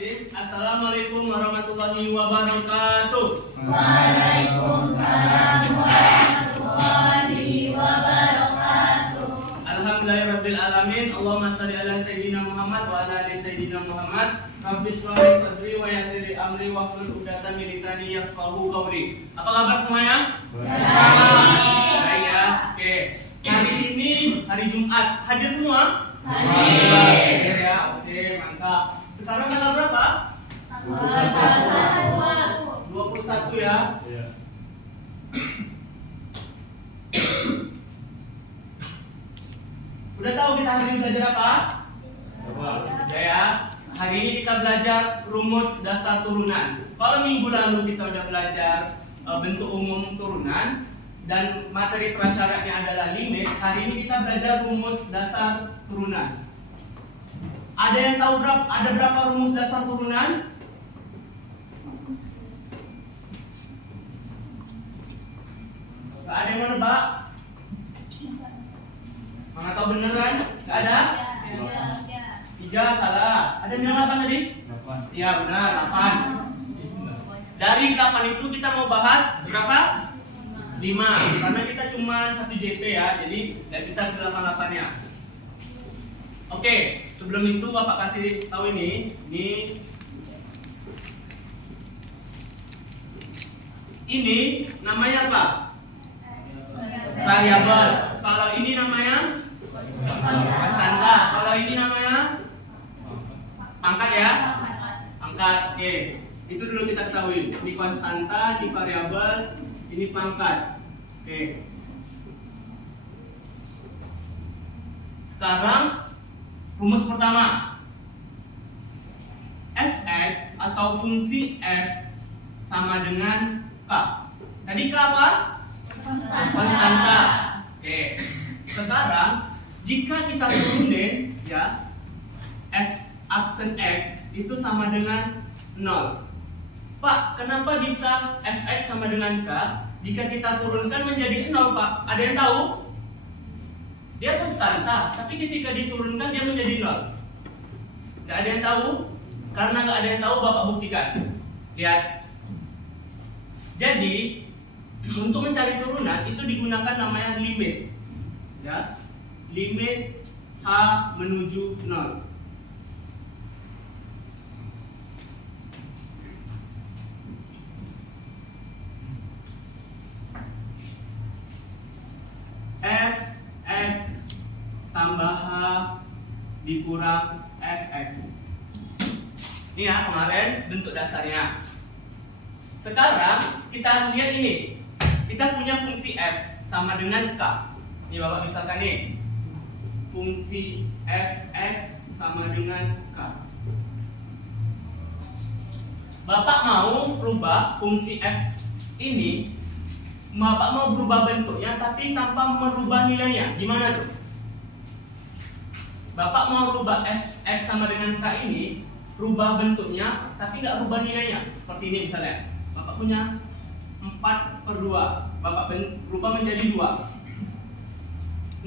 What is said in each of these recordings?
Astagfirullahaladzim. Assalamualaikum warahmatullahi wabarakatuh. Waalaikumsalam warahmatullahi wabarakatuh. Alhamdulillahirabbil alamin. Allahumma shalli ala sayyidina Muhammad wa ala ali sayyidina Muhammad. Rabbi shrah li sadri wa yassir li amri wahlul 'uqdatam min lisani yafqahu qawli. Apa kabar semuanya? Baik ya. Oke. Hari ini hari Jumat. Hadir semua? Hadir ya. Oke, mantap. Sekarang tanggal berapa? 21 ya. Iya. Udah tahu kita hari ini belajar apa? Ya. Hari ini kita belajar rumus dasar turunan. Kalau minggu lalu kita udah belajar bentuk umum turunan dan materi prasyaratnya adalah limit, hari ini kita belajar rumus dasar turunan. Ada yang tahu ada berapa rumus dasar turunan? Gak ada yang menebak? Mana tahu beneran? Gak ada? 3 salah. Ada yang bilang 8 tadi? 8. Iya benar, 8. Dari 8 itu kita mau bahas berapa? 5. Karena kita cuma 1 JP ya, jadi nggak bisa ke 88 nya. Oke, sebelum itu Bapak kasih tahu ini namanya apa? Variabel. Kalau ini namanya konstanta. Kalau ini namanya pangkat ya. Pangkat. Oke. Itu dulu kita ketahui. Ini konstanta, ini variabel, ini pangkat. Oke. Sekarang rumus pertama. Fx atau fungsi f sama dengan k. Tadi k apa? Konstanta. Oke. Sekarang jika kita turunin ya, f aksen x itu sama dengan 0. Pak, kenapa bisa fx sama dengan k jika kita turunkan menjadi 0, Pak? Ada yang tahu? Dia konstanta, tapi ketika diturunkan dia menjadi 0. Gak ada yang tahu? Karena gak ada yang tahu, Bapak buktikan. Lihat. Jadi, untuk mencari turunan itu digunakan namanya limit. Ya. Limit h menuju 0. Fx tambah h dikurang fx. Ini ya kemarin bentuk dasarnya. Sekarang kita lihat ini. Kita punya fungsi f sama dengan k. Ini Bapak misalkan nih. Fungsi fx sama dengan k. Bapak mau rubah fungsi f ini. Bapak mau berubah bentuknya tapi tanpa merubah nilainya. Gimana tuh? Bapak mau rubah fx sama dengan k ini, rubah bentuknya tapi nggak rubah nilainya. Seperti ini misalnya. Bapak punya 4/2. Bapak rubah menjadi 2.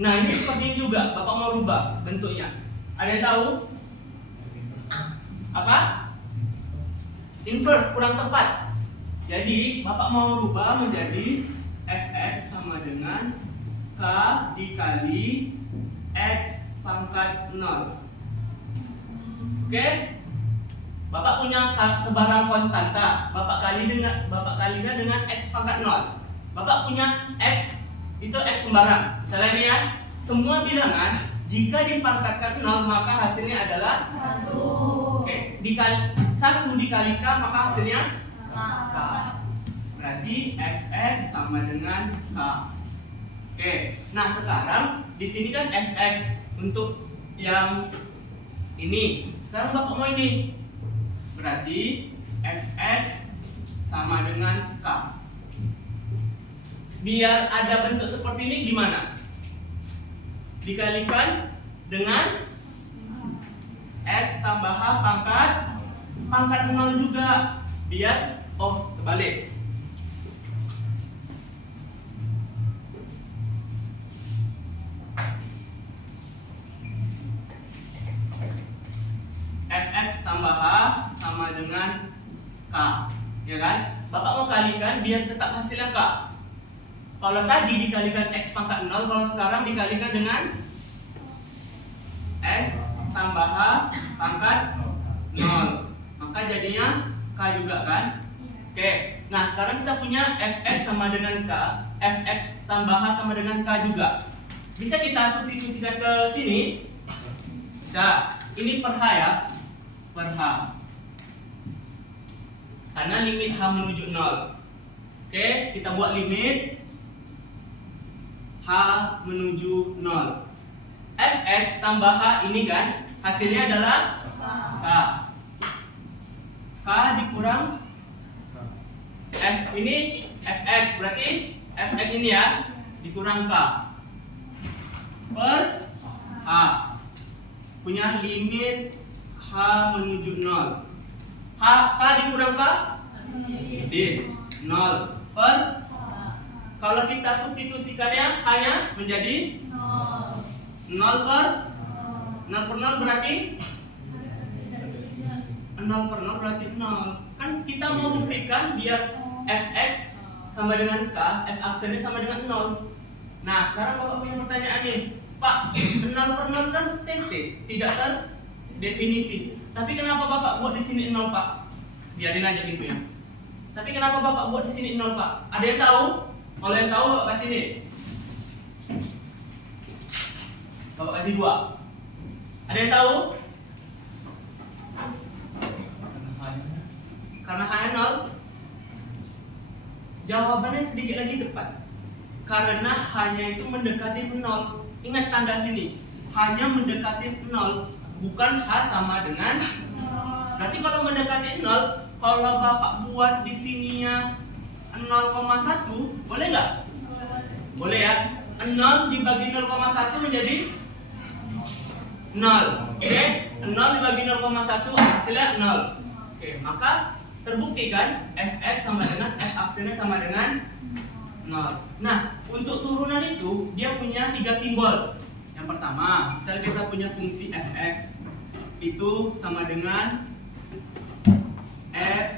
Nah ini seperti ini juga. Bapak mau rubah bentuknya. Ada yang tahu? Apa? Inverse, kurang tepat. Jadi Bapak mau rubah menjadi fx sama dengan k dikali x pangkat 0. Oke? Bapak punya sebarang konstanta. Bapak kalinya dengan x pangkat 0. Bapak punya x itu x sembarang. Misalnya ini ya, semua bilangan jika dipangkatkan 0 maka hasilnya adalah 1. Oke, 1 dikali k maka hasilnya k. Berarti fx sama dengan k. Oke, nah sekarang di sini kan fx untuk yang ini. Sekarang Bapak mau ini. Berarti fx sama dengan k. Biar ada bentuk seperti ini gimana? Dikalikan dengan x tambah h pangkat 0 juga. Biar terbalik. fx tambah h sama dengan K, ya kan? Bapak mau kalikan biar tetap hasilnya K. Kalau tadi dikalikan X pangkat 0, kalau sekarang dikalikan dengan X tambah H pangkat 0, maka jadinya K juga kan? Oke, nah sekarang kita punya Fx sama dengan K, Fx tambah H sama dengan K juga. Bisa kita substitusikan ke sini? Bisa. Ini per H ya, per H. Karena limit H menuju 0. Oke, kita buat limit H menuju 0. Fx tambah H ini kan, hasilnya adalah K. K dikurang F ini Fx, berarti Fx ini ya, dikurang K per H. Punya limit H menuju 0. K dikurang K? Dis 0 per. Kalau kita substitusikannya hanya menjadi 0 per 0 berarti 0 per 0 berarti 0. Kan kita mau buktikan biar Fx sama dengan K, F aksennya sama dengan 0. Nah, sekarang Bapak punya pertanyaan nih, Pak, 0 per 0 kan TT, tidak terdefinisi. Tapi kenapa Bapak buat di sini 0, Pak? Biarin aja pintunya. Tapi kenapa Bapak buat di sini 0, Pak? Ada yang tahu? Kalau yang tahu Bapak kasih nih. Bapak kasih 2. Ada yang tahu? Karena hanya 0. Jawabannya sedikit lagi tepat. Karena hanya itu mendekati 0. Ingat tanda sini. Hanya mendekati 0, bukan H sama dengan 0. Berarti kalau mendekati 0, kalau Bapak buat di sininya 0,1, boleh nggak? Boleh ya. 0 dibagi 0,1 menjadi 0. Oke, 0 dibagi 0,1 hasilnya 0. Oke, maka terbukti kan Fx sama dengan F aksennya sama dengan 0. Nah, untuk turunan itu dia punya 3 simbol. Yang pertama, misalnya kita punya fungsi Fx itu sama dengan F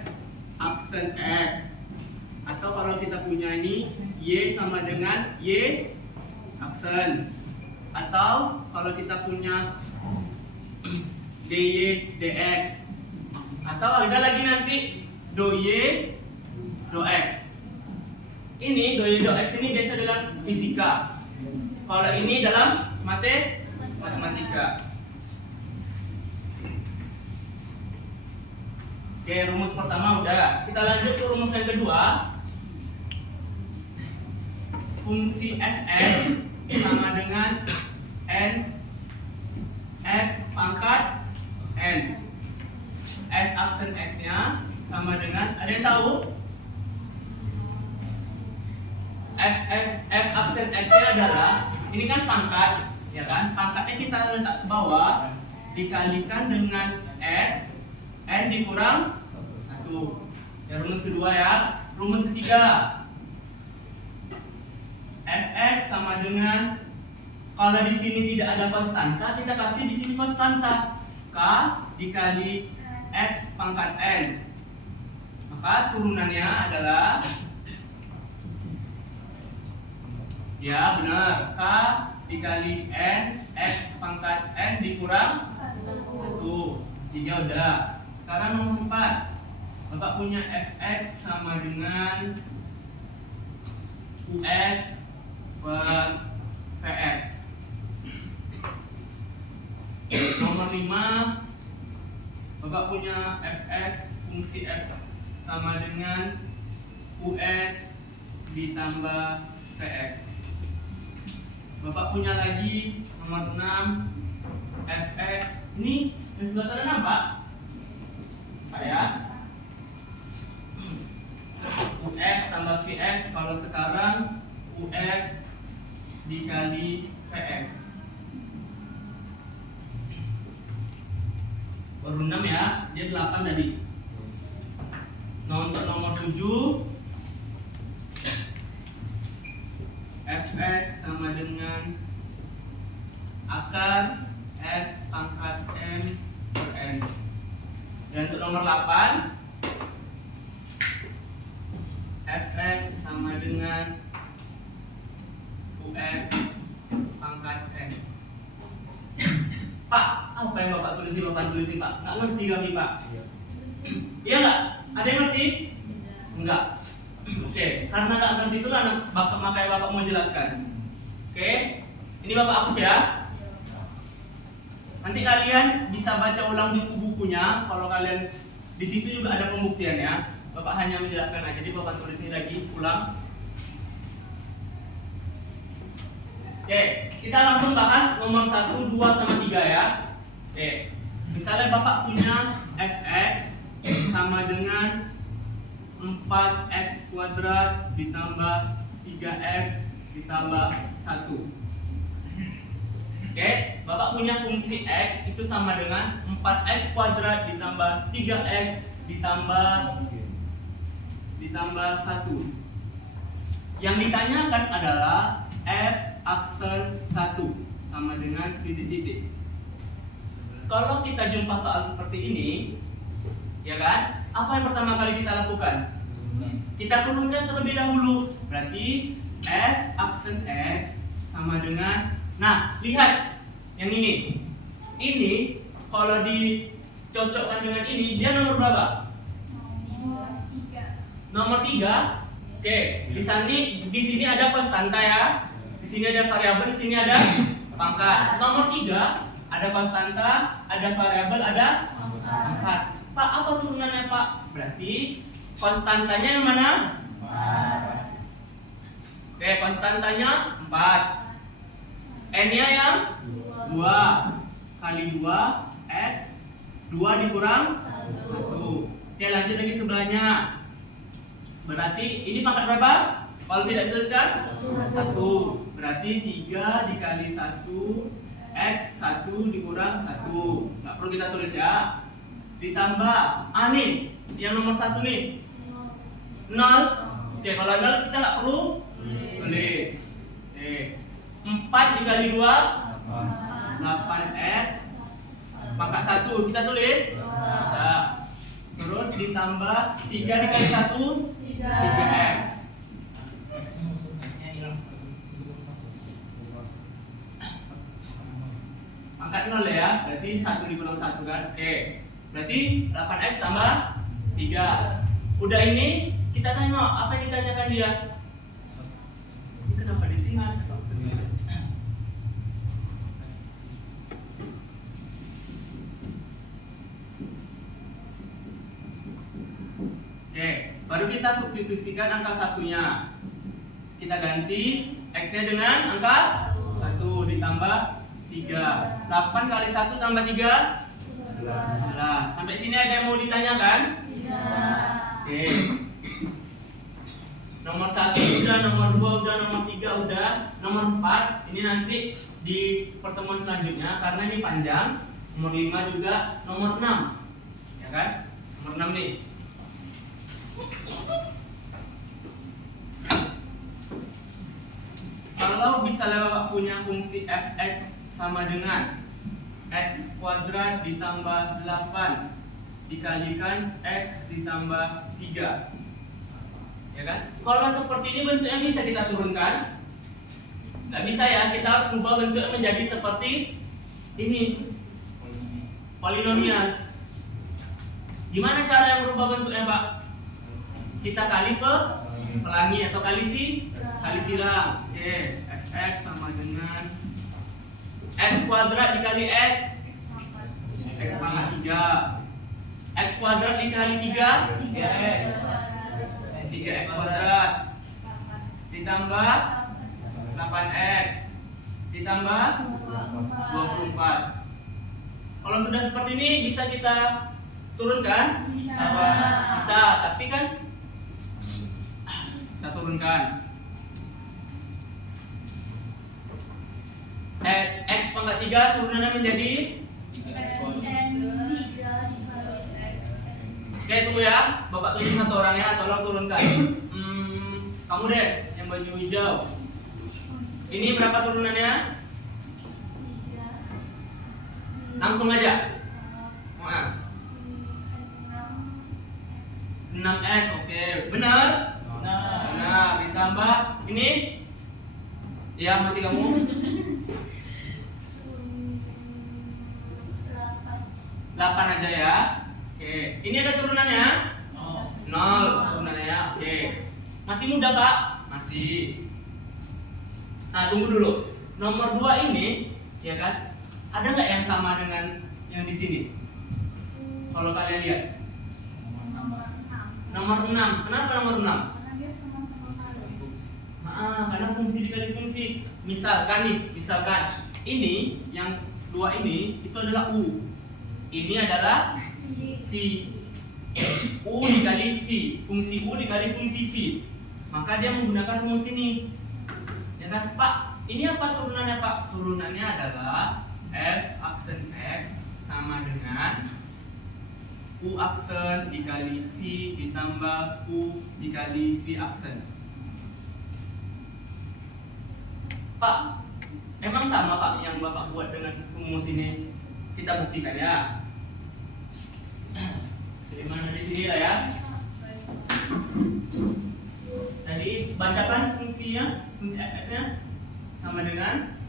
aksen X, atau kalau kita punya ini Y sama dengan Y aksen, atau kalau kita punya dy dx, atau ada lagi nanti do y do x. Ini do y do x ini biasa dalam fisika, kalau ini dalam matematika. Oke, rumus pertama udah. Kita lanjut ke rumus yang kedua. Fungsi fx sama dengan n x pangkat n. F aksen x-nya sama dengan, ada yang tahu? F aksen x-nya adalah, ini kan pangkat, ya kan? Pangkatnya kita letak ke bawah, dikalikan dengan x, n dikurang 1. Ya, rumus kedua ya. Rumus ketiga, fx sama dengan, kalau di sini tidak ada konstanta, kita kasih di sini konstanta, k dikali x pangkat n. Maka turunannya adalah, ya benar, k dikali n x pangkat n dikurang 1. 3 udah. Sekarang nomor 4. Bapak punya fx sama dengan ux per vx. Nomor 5, Bapak punya fx fungsi f sama dengan ux ditambah vx. Bapak punya lagi nomor 6, fx ini yang sebelah sana nampak? Ya, ux tambah vx, kalau sekarang ux dikali vx. Baru 6 ya, dia 8 tadi. Nah, untuk nomor 7, fx sama dengan akar x pangkat m per n. Dan untuk nomor 8, fx sama dengan ux pangkat n. Pak, apa yang Bapak tulis ini Pak? Nggak ngerti kami Pak. Iya nggak? Ada yang ngerti? Enggak. Oke, karena nggak ngerti itulah makanya Bapak mau jelaskan. Oke, ini Bapak hapus ya. Nanti kalian bisa baca ulang buku-bukunya. Kalau kalian di situ juga ada pembuktiannya. Bapak hanya menjelaskan aja. Jadi Bapak tulis ini lagi ulang. Oke, kita langsung bahas nomor 1, 2, sama 3 ya. Oke, misalnya Bapak punya fx sama dengan 4x kuadrat ditambah 3x ditambah 1. Oke, Bapak punya fungsi x itu sama dengan 4x kuadrat ditambah 3x ditambah 1. Yang ditanyakan adalah f aksen 1 sama dengan titik-titik. Kalau kita jumpa soal seperti ini, ya kan? Apa yang pertama kali kita lakukan? Kita turunkan terlebih dahulu. Berarti f aksen x sama dengan, nah, lihat yang ini. Ini kalau dicocokkan dengan ini, dia nomor berapa? Nomor 3. Oke, di sini ada konstanta ya. Di sini ada variabel, di sini ada pangkat. Nomor 3 ada konstanta, ada variabel, ada pangkat. Pak, apa turunannya Pak? Berarti konstantanya yang mana? 4. Oke, konstantanya 4. N-nya yang 2 kali 2 x 2 dikurang 1. Oke, lanjut lagi sebelahnya. Berarti ini pangkat berapa? Kalau tidak dituliskan 1. Berarti 3 dikali 1 x 1 dikurang 1. Nggak perlu kita tulis ya. Ditambah nih, yang nomor 1 nih 0. Oke, kalau 0 kita nggak perlu tulis. Oke, 4 dikali 2 8x pangkat 1 kita tulis bisa. Terus ditambah 3 dikali 1 3x. Pangkat 0 ya, berarti 1 dikurang 1 kan. Oke, berarti 8x tambah 3. Udah ini, kita tengok apa yang ditanyakan dia. Ini kenapa di sini? Oke, baru kita substitusikan angka satunya. Kita ganti x-nya dengan angka 1 ditambah 3. 8 kali 1 tambah 3 11. Sampai sini ada yang mau ditanyakan? Oke. Nomor 1 udah, nomor 2 udah, nomor 3 udah, nomor 4 ini nanti di pertemuan selanjutnya karena ini panjang. Nomor 5 juga, nomor 6. Ya kan? Nomor 6 nih. Kalau misalnya Bapak punya fungsi fx sama dengan x kuadrat ditambah 8 dikalikan x ditambah 3, ya kan? Kalau seperti ini bentuknya bisa kita turunkan? Nggak bisa ya, kita harus rubah bentuknya menjadi seperti ini, polinomial. Gimana cara yang merubah bentuknya Pak? Kita kali pelangi atau kali silang. Oke, fx sama dengan x kuadrat dikali x pangkat 3. X kuadrat dikali 3 3x. 3x kuadrat ditambah 8x ditambah 24. Kalau sudah seperti ini bisa kita turunkan? Bisa, tapi kan kita turunkan. X pangkat 3 turunannya menjadi Oke, tunggu ya. Bapak tulis satu orang ya, tolong turunkan. Kamu deh, yang baju hijau. Ini berapa turunannya? Langsung aja. 6x, oke, benar? Benar, ditambah ini? Ya, masih kamu? 8 aja ya. Oke, ini ada turunannya? 0 turunannya ya. Oke. Masih muda, Pak? Masih. Nah, tunggu dulu. Nomor 2 ini, ya kan? Ada nggak yang sama dengan yang di sini? Kalau kalian lihat. Nomor 6. Kenapa nomor 6? Karena fungsi dikali fungsi. Misalkan nih, ini yang 2 ini itu adalah U. Ini adalah V. U dikali V. Fungsi U dikali fungsi V. Maka dia menggunakan rumus ini. Ya kan, Pak? Ini apa turunannya, Pak? Turunannya adalah F aksen X sama dengan U aksen dikali V ditambah U dikali V aksen. Pak, emang sama, Pak, yang Bapak buat dengan rumus ini? Kita buktikan ya. Jadi mana di sini lah ya. Jadi bacakan fungsinya, fungsi f-nya sama dengan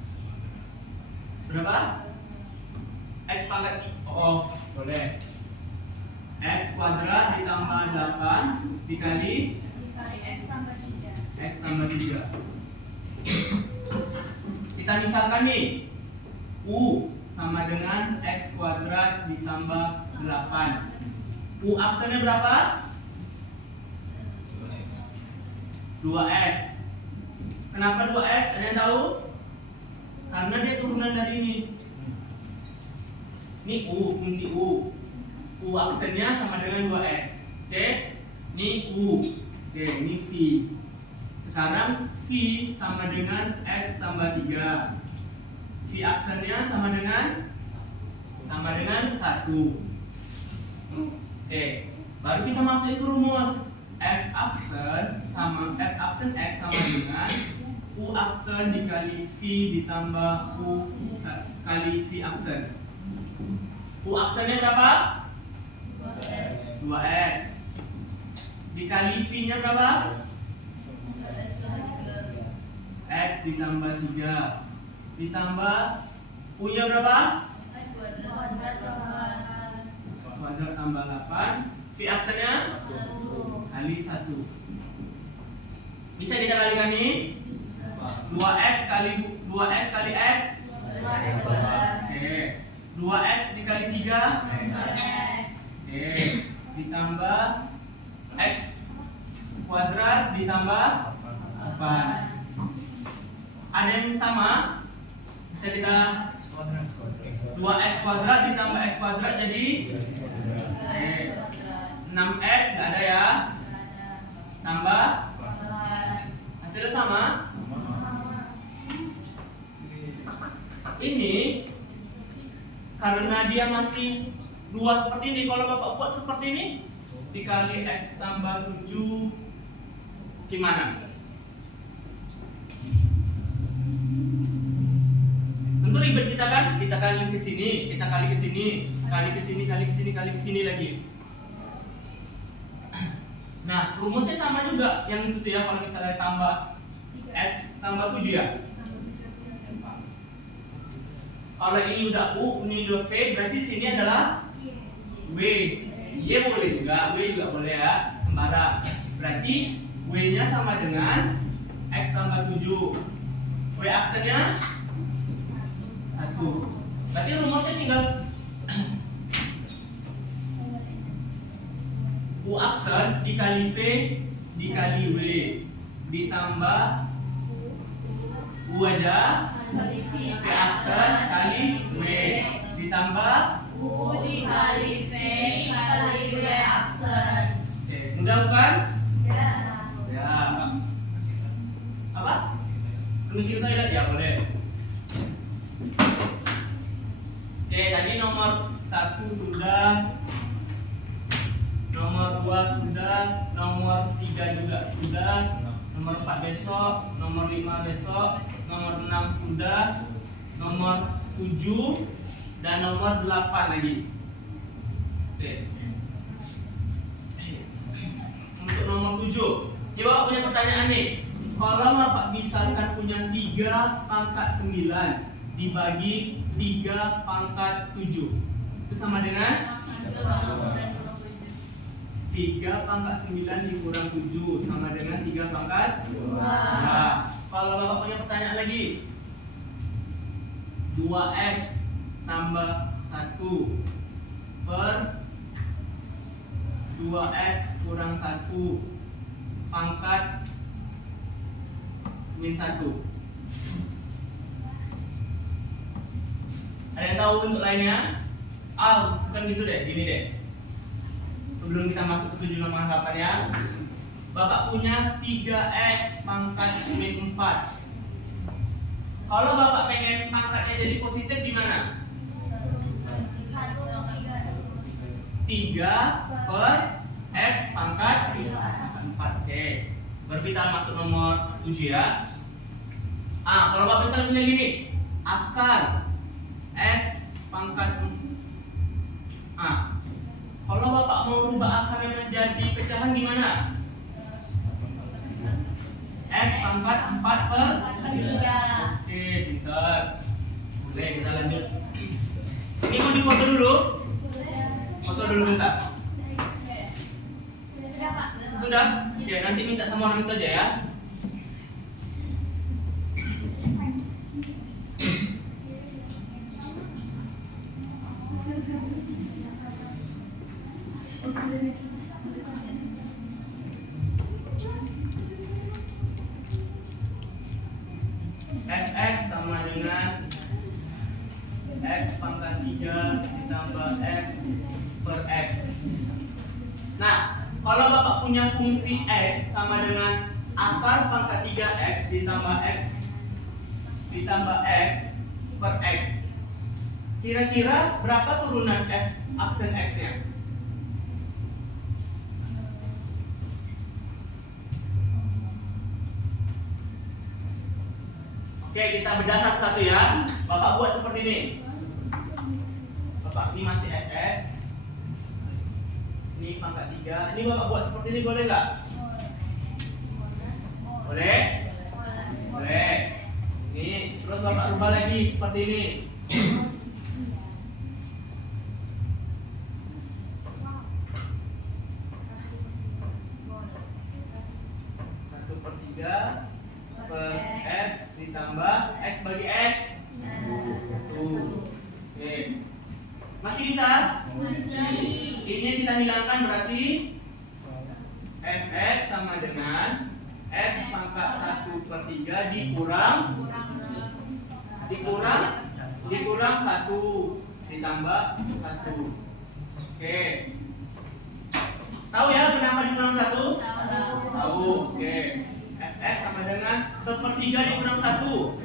berapa? X pangkat boleh. X kuadrat ditambah 8 dikali X tambah 3. Kita misalkan nih, U sama dengan X kuadrat ditambah 8. U aksennya berapa? 2X. Kenapa 2X? Ada yang tahu? Karena dia turunan dari ini. Ini U, fungsi U. U aksennya sama dengan 2X. Oke? Ini U. Oke, ini V. Sekarang V sama dengan X tambah 3. V aksennya sama dengan 1. Oke, baru kita masukin ke rumus. F aksen X sama dengan U aksen dikali V ditambah U kali V aksen. U aksennya berapa? 2X. Dikali V-nya berapa? X ditambah 3 ditambah U-nya berapa? Kuadrat tambah 8. V aksennya kali 1. Bisa kita kalikan nih? 2x kali x. Oke. 2x dikali 3. Oke. Ditambah x kuadrat ditambah 8. Ada yang sama? Bisa kita 2x kuadrat ditambah x kuadrat jadi 6x, nggak ada ya? Tambah hasilnya sama? Ini karena dia masih 2 seperti ini. Kalau Bapak buat seperti ini dikali x tambah 7 gimana? Tentu ribet kita kan? Kita kali ke sini, kita kali ke sini, kali ke sini, kali ke sini, kali ke sini lagi. Nah, rumusnya sama juga yang itu ya, kalau misalnya tambah x tambah 7 ya. Kalau ini udah U, ini udah V, berarti sini adalah W. Y boleh juga, W juga boleh ya, sembara. Berarti W-nya sama dengan x tambah 7. W aksennya 1. Berarti rumusnya tinggal U aksen dikali V dikali W ditambah U aja V aksen kali W ditambah U dikali V kali W aksen. Oke, mudah bukan? Ya. Ya. Apa? Permisi ke toilet ya, boleh. Oke, tadi nomor 1 sudah, nomor 2 sudah, nomor 3 juga sudah, nomor 4 besok, nomor 5 besok, nomor 6 sudah, nomor 7 dan nomor 8 lagi. Oke. Bapak punya pertanyaan nih. Kalau Bapak misalkan punya 3 pangkat 9 dibagi 3 pangkat 7, itu sama dengan 3 pangkat 9 dikurang 7 sama dengan 3 pangkat 2. Kalau Bapak punya pertanyaan lagi, 2x tambah 1 per 2x kurang 1 pangkat min 1. Ada yang tahu bentuk lainnya? Bukan gitu deh, gini deh. Sebelum kita masuk ke 7 pengangkatannya, Bapak punya 3x pangkat min 4. Kalau Bapak pengen pangkatnya jadi positif gimana? 3 per x pangkat 4. Oke. Baru kita masuk nomor 7 ya. Kalau Bapak misalnya punya gini, akar x pangkat kalau Bapak mau rubah akarnya menjadi pecahan gimana? X pangkat 4 per 3. Oke, pintar. Boleh, kita lanjut. Ini mau difoto dulu? Foto dulu bentar. Sudah? Ya, nanti minta sama orang itu aja ya. Fx sama dengan x pangkat 3 ditambah x per x. Nah, kalau Bapak punya fungsi x sama dengan akar pangkat 3x ditambah x per x, kira-kira berapa turunan f aksen x-nya? Oke, kita bedah satu-satu ya. Bapak buat seperti ini. Bapak, ini masih fx. Ini pangkat 3. Ini Bapak buat seperti ini, boleh nggak? Boleh? Boleh. Ini terus Bapak rubah lagi seperti ini. 1/3 per x ditambah x bagi x 1. Oke. Masih bisa? Masih. Ini kita hilangkan berarti fx sama dengan x pangkat 1/3 dikurang 1 ditambah 1. Oke. Tahu ya kenapa dikurang 1? Tahu. Oke. Fx sama dengan 1/3 dikurang 1.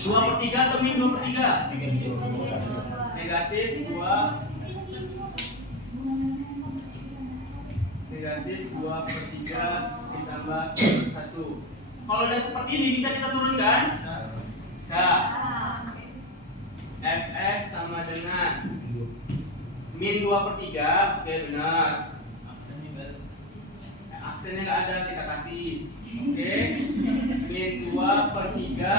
2/3 atau min 2/3? Negatif 2. Negatif 2/3 ditambah 1. Kalau udah seperti ini bisa kita turunkan? Bisa. Fx sama dengan min 2/3. Oke, benar. Aksennya nggak ada, kita kasih. Oke. Min 2/3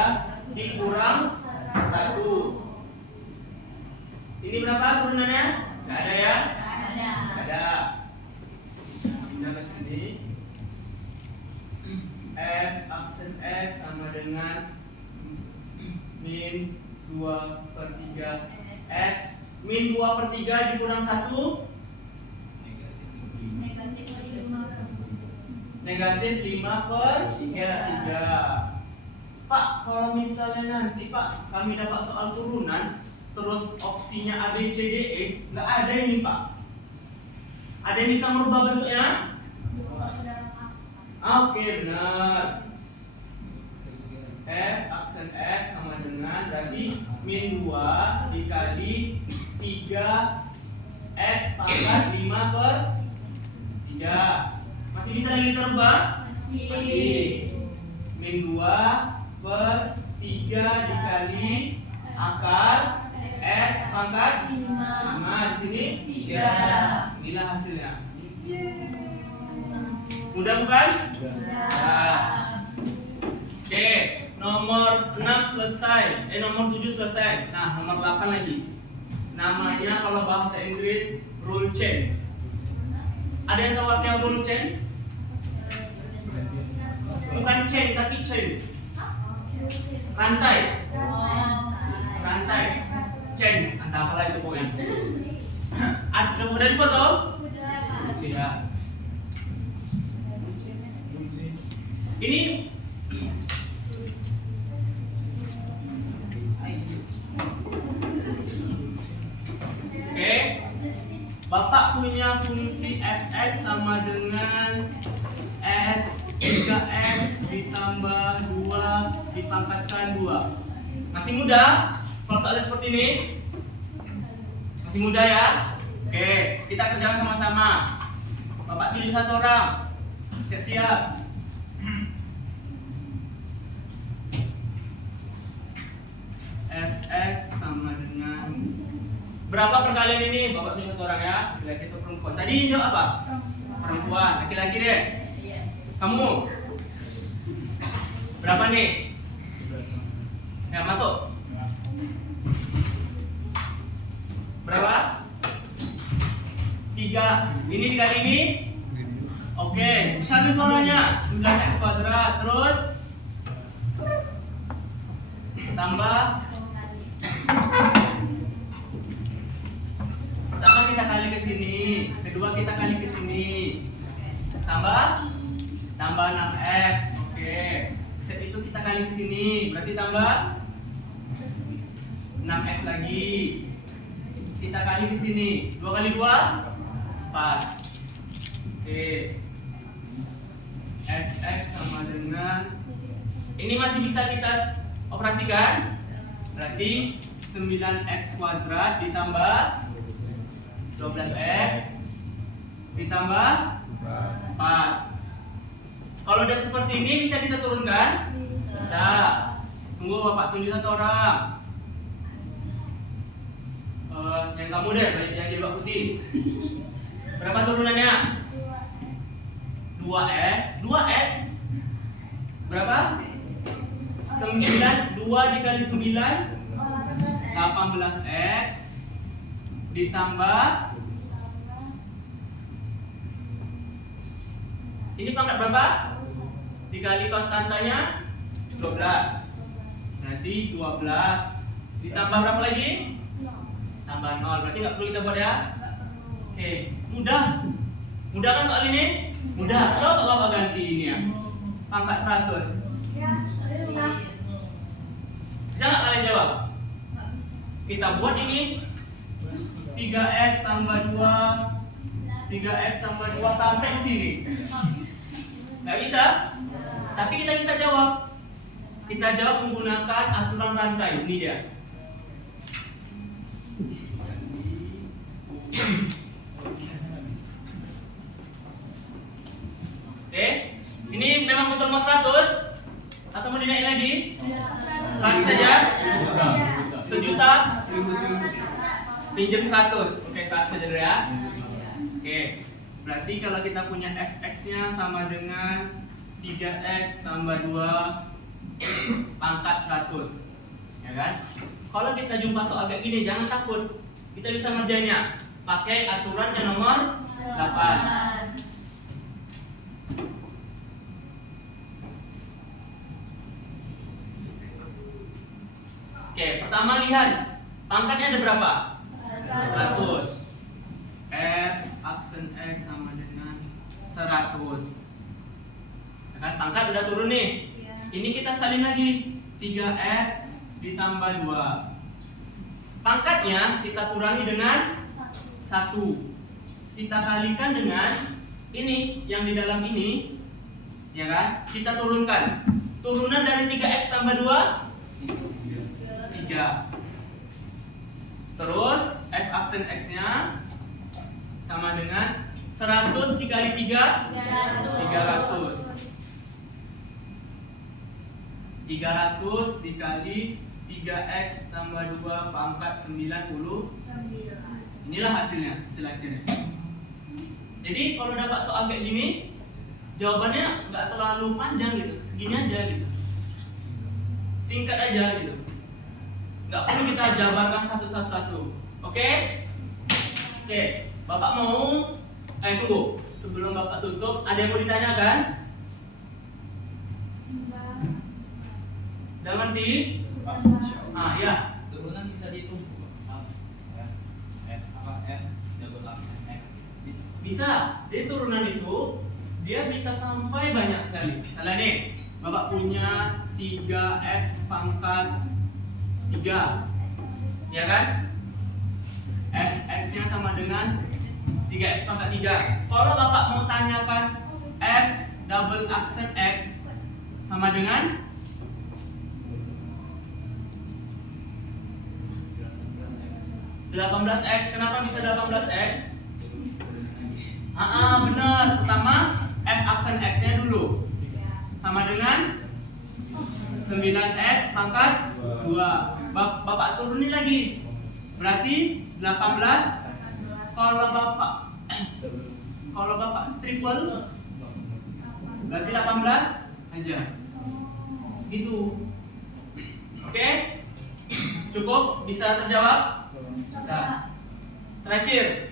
dikurang 1. Ini berapa turunannya? Nggak ada ya? Nggak ada. Pindah ke sini. F aksen x sama dengan min 2/3 x. Min 2/3 dikurang 1. Negatif 5/3. Pak, kalau misalnya nanti Pak kami dapat soal turunan terus opsinya A, B, C, D, E, nggak ada ini Pak. Ada yang bisa merubah bentuknya? Oke, benar. F aksen x sama dengan berarti min 2 dikali 3 x pangkat 5/3. Masih bisa lagi kita rubah? Masih. Min 2/3 dikali akar x pangkat 5. Di sini 3. Inilah hasilnya. Mudah bukan? Nah. Oke, nomor 6 selesai. Nomor 7 selesai. Nah, nomor 8 lagi. Namanya kalau bahasa Inggris rule change. Ada yang tahu artinya rule change? Bukan chain tapi chain. Rantai. Rantai. Change. Entah apalah itu pokoknya. Udah di foto? Sudah. Ini oke. Bapak punya fungsi fx sama dengan x 3x ditambah 2 dipangkatkan 2. Masih mudah? Kalau soalnya seperti ini masih mudah ya? Oke, kita kerjakan sama-sama. Bapak tuju 1 orang. Siap-siap. Fx sama dengan berapa perkalian ini? Bapak tuju 1 orang ya. Laki-laki atau perempuan? Tadi jawab apa? Perempuan. Laki-laki deh. Kamu berapa nih? Ya, masuk. Berapa? 3. Ini dikali ini? Oke, besarin suaranya. 9x kuadrat. Terus tambah. Pertama kita kali ke sini, kedua kita kali ke sini. Tambah 6x. Oke. Set itu kita kali ke sini, berarti tambah 6x lagi. Kita kali ke sini. 2 kali 2 4. Oke. Fx sama dengan ini masih bisa kita operasikan. Berarti 9x kuadrat ditambah 12x ditambah 4. Kalau udah seperti ini bisa kita turunkan? Bisa. Tunggu Bapak tunjuk 1 orang. Yang kamu deh, yang jilbab putih. Berapa turunannya? 2x. Berapa? 2 dikali 9 18x ditambah ini pangkat berapa? Dikali konstantanya 12. Berarti 12 ditambah berapa lagi? Tambah 0. Berarti nggak perlu kita buat ya? Oke, mudah. Mudah kan soal ini? Mudah. Coba Bapak ganti ini ya. Pangkat 100. Bisa nggak kalian jawab? Kita buat ini 3x tambah 2 3x tambah 2 sampai ke sini. Nggak bisa? Tapi kita bisa jawab. Kita jawab menggunakan aturan rantai. Ini dia. Oke, ini memang betul mau 100 atau mau dinaikin lagi? 100 saja? Sejuta? Pinjam 100. Oke, 100 saja dulu ya. Oke, berarti kalau kita punya fx-nya sama dengan 3x tambah 2 pangkat 100. Ya kan? Kalau kita jumpa soal kayak gini, jangan takut. Kita bisa ngerjainnya pakai aturan yang nomor 8. Oke, pertama lihat pangkatnya ada berapa? 100. F aksen X sama dengan 100. Ya kan, pangkat udah turun nih. Ini kita salin lagi 3x ditambah 2. Pangkatnya kita kurangi dengan 1. Kita kalikan dengan ini yang di dalam ini, ya kan? Kita turunkan. Turunan dari 3x tambah 2 3. Terus f aksen x-nya sama dengan 100 dikali 3 300. 300 dikali 3x tambah 2 pangkat 90. Inilah hasilnya, hasil akhirnya. Jadi kalau dapat soal kayak gini, jawabannya nggak terlalu panjang gitu, segini aja gitu, singkat aja gitu, nggak perlu kita jabarkan satu-satu. Oke? Oke, Bapak mau tunggu, sebelum Bapak tutup ada yang mau ditanyakan? Udah ngerti? Ya. Turunan bisa dihitung sama ya. F double accent X Bisa. Jadi turunan itu dia bisa sampai banyak sekali. Misalnya nih, Bapak punya 3x pangkat 3, ya kan? Fx-nya sama dengan 3x pangkat 3. Kalau Bapak mau tanyakan f double accent x sama dengan 18x. Kenapa bisa 18x? Benar. Pertama, f aksen x-nya dulu sama dengan 9x pangkat 2. Bapak turunin lagi. Berarti 18. Kalau Bapak triple berarti 18 aja. Gitu. Oke? Cukup? Bisa terjawab? Bisa. Terakhir,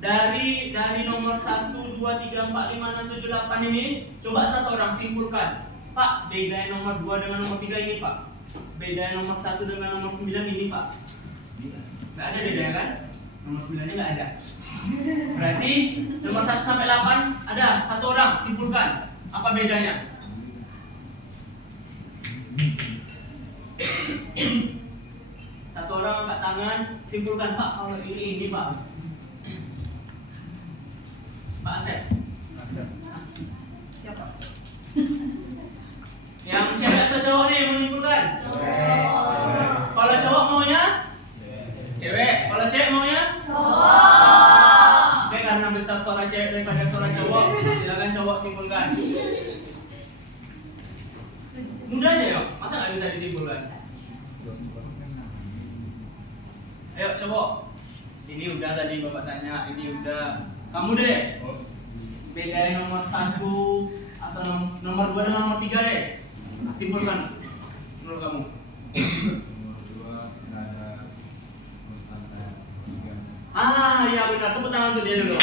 dari nomor 1, 2, 3, 4, 5, 6, 7, 8 ini, coba satu orang simpulkan. Pak, bedain nomor 2 dengan nomor 3 ini, Pak. Bedain nomor 1 dengan nomor 9 ini, Pak. Nggak ada bedanya kan? Nomor 9 nya nggak ada. Berarti nomor 1 sampai 8 ada satu orang, simpulkan. Apa bedanya? Satu orang angkat tangan, simpulkan, Pak, kalau ini Pak. Pak Asep. Siapa? Yang cewek atau cowok nih mau nyimpulkan? Kalau cowok maunya? Cewek. Kalau cewek maunya? Oke, karena besar suara cewek daripada suara cowok, silakan cowok simpulkan. Mudah aja yuk, masa nggak bisa disimpulkan? Ayo cowok. Ini udah tadi Bapak tanya, ini udah. Kamu deh. Bedain nomor 1 atau nomor 2 dengan nomor 3 deh. Nah, simpulkan menurut kamu. nomor 2 nggak ada konstanta 3. Iya benar, tepuk tangan untuk dia dulu.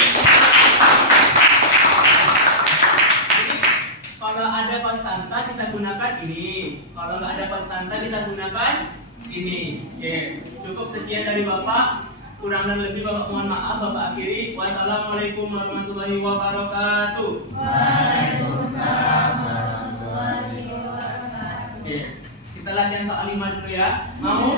Jadi kalau ada konstanta kita gunakan ini, kalau nggak ada konstanta kita gunakan ini. Oke, cukup sekian dari Bapak. Kurang dan lebih Bapak mohon maaf. Bapak akhiri. Wassalamualaikum warahmatullahi wabarakatuh. Waalaikumsalam warahmatullahi wabarakatuh. Oke, kita latihan soal 5 dulu ya. Mau?